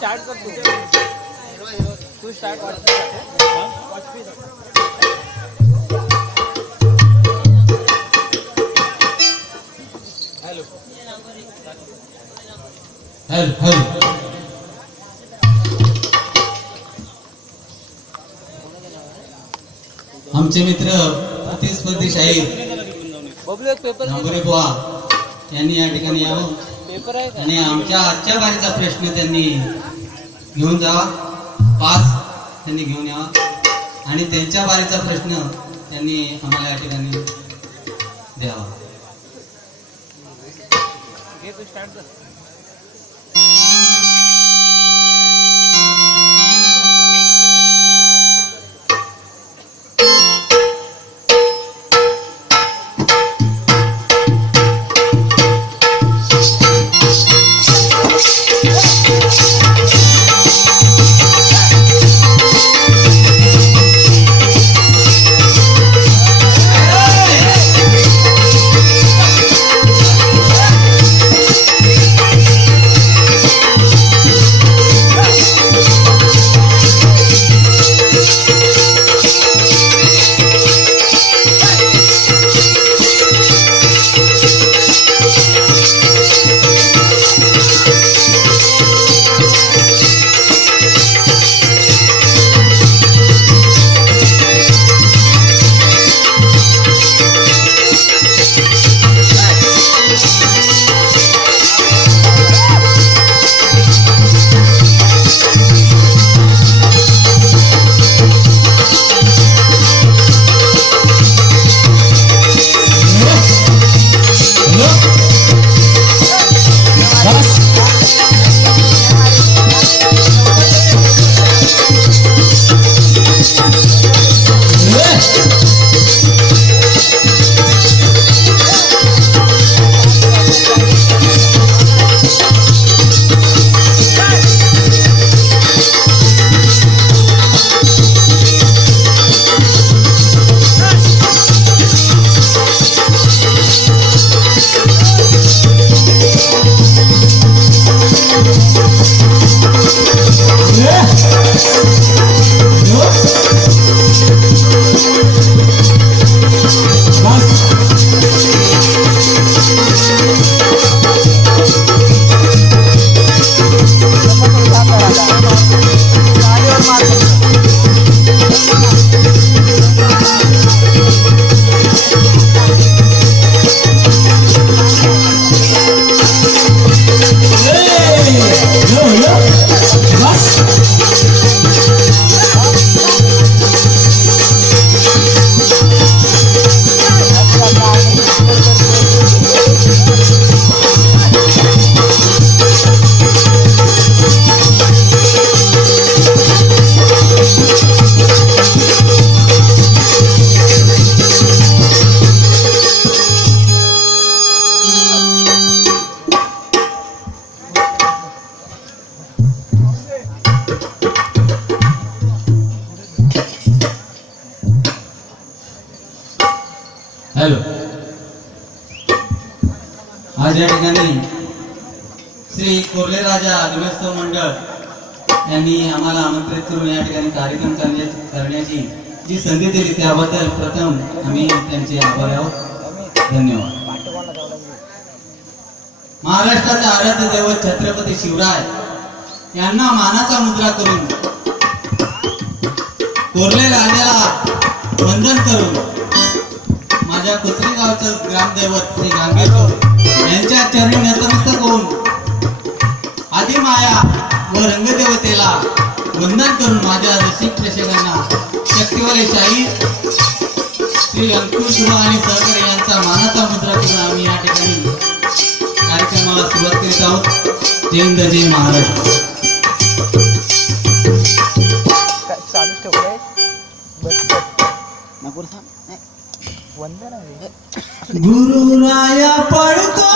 Start कर तू start hello hello hello आमचे मित्र प्रतिस्पर्धी शाहीर नांबरे बुवा यांनी या ठिकाणी यावं आणि आमच्या आजच्या बारीचा प्रश्न त्यांनी घेऊन जावा, पास त्यांनी घेऊन यावा आणि त्यांच्या बारीचा प्रश्न त्यांनी आम्हाला या ठिकाणी द्यावा. हॅलो, आज या ठिकाणी श्री कोल्हे राजा दिवसोत्सव मंडळ यांनी आम्हाला आमंत्रित करून या ठिकाणी कार्यक्रम करण्याची जी संधी दिली त्याबद्दल प्रथम आम्ही त्यांचे आभारी आहोत. धन्यवाद. महाराष्ट्राचे आराध्य दैवत छत्रपती शिवराय यांना मानाचा मुद्रा करून कोल्हे राजाला वंदन करून माझ्या कुचरी गावचं ग्रामदैवत श्री गांगेश्वर यांच्या चरणी नतमस्तक होऊन आदिमाया व रंगदेवतेला वंदन करून माझ्या रसिक प्रेक्षकांना शक्तिवाले शाहीर श्री अंकुश आणि सहकारी यांचा मानाचा मुद्रा करून आम्ही या ठिकाणी कार्यक्रमाला सुरुवात करीत आहोत. जय हिंद, जय महाराष्ट्र. गुरु राया पडतो